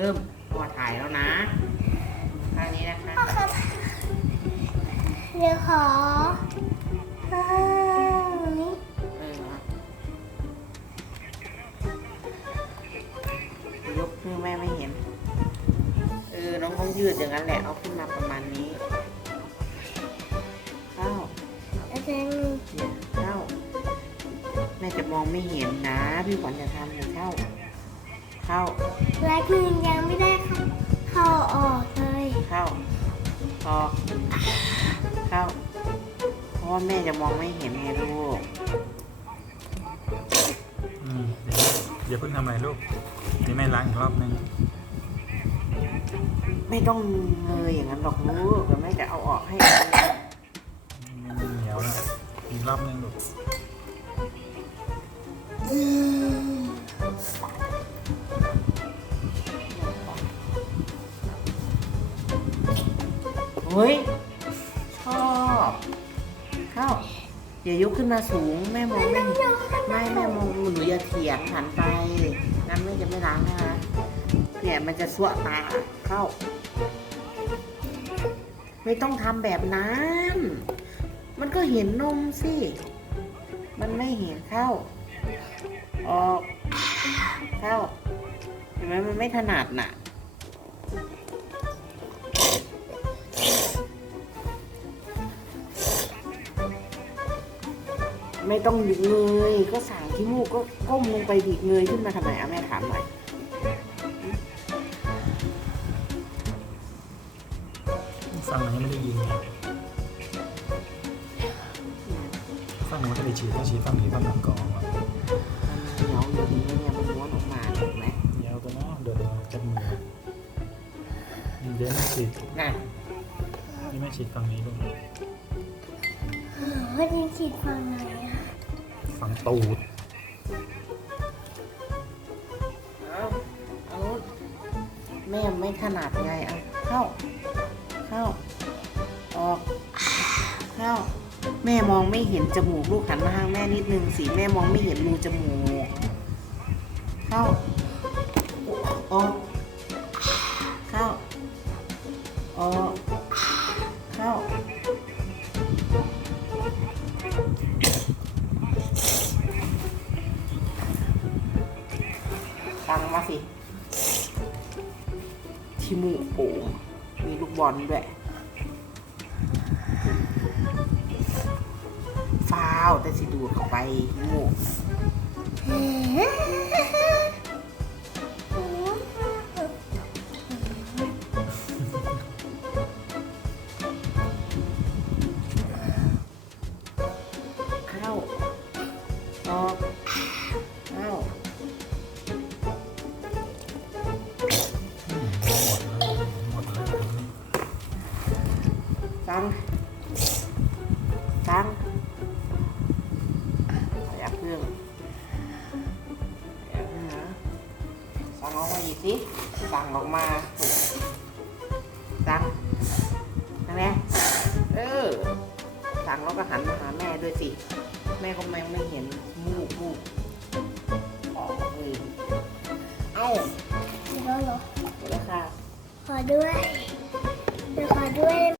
เริ่มพอถ่ายแล้วนะทางนี้นะคะรับเดี๋ยวขออ่านี่ยกขึ้นแม่ไม่เห็น เออ น้องต้องยืดอย่างนั้นแหละ เอาขึ้นมาประมาณนี้เข้าโอเคจะมีเข้าแม่จะมองไม่เห็นนะ พี่ขวัญจะทำอย่าเข้า เข้าลายมือยังไม่ได้เข้าออกเลยเข้าออกเข้า เพราะว่าแม่จะมองไม่เห็นไงลูกอืมเดี๋ยวอย่าเพิ่งทำอะไรลูก นี่แม่ล้างอีกรอบนึง ไม่ต้องเงยอย่างนั้นหรอกลูกเดี๋ยวแม่จะเอาออกให้มันเหนียวแล้วอีกรอบนึงลูก เฮ้ย ชอบเข้าอย่ายกขึ้นมาสูงแม่มองไม่ไม่แม่มองหนูอย่าเถียงหันไปงั้นแม่จะไม่ล้างนะคะเนี่ยมันจะสวะตาเข้า ไม่ต้องทำแบบนั้น มันก็เห็นนมสิ มันไม่เห็นเข้า ออก เข้าเห็นไหมมันไม่ถนัดน่ะ ไม่ต้องดิกเงยก็สางที่มูกก็ก้มลงไปดิกเงยขึ้นมาทำไมอะแม่ถามหน่อยฟังมันยังไม่ได้ยินไงฟังมันก็ไปฉีดต้องฉีดฟังนี้ฟังหลังกองอะเหนียวอยู่ดีเนี่ยมันม้วนออกมาถูกไหมเหนียวตัวเนาะเดินจับมือเดี๋ยวแม่ฉีดนั่นนี่แม่ฉีดฟังนี้ลูกว่าจะฉีดฟังไหนอะฟังตูดเอาเอาแม่ไม่ถนัดไงเอาเข้า เข้า ออก เข้า แม่มองไม่เห็นจมูกลูกหันมาทางแม่นิดนึงสิแม่มองไม่เห็นรูจมูก เข้า ออก ตังมาสิ ที่มูกโป่งมีลูกบอลด้วยฟาวแต่สิดูดเข้าไปที่มูกเข้าออก ตังตังอยากเพื่องอยากเพื่องนะสั่งออกมาอีกสิสั่งออกมาสั่งนั่นแหละเออสั่งแล้วก็หันมาหาแม่ด้วยสิ แม่ก็แม่งไม่เห็นมูกมูกออกเลยเอ้าเดี๋ยวเหรอหมดแล้วค่ะขอด้วย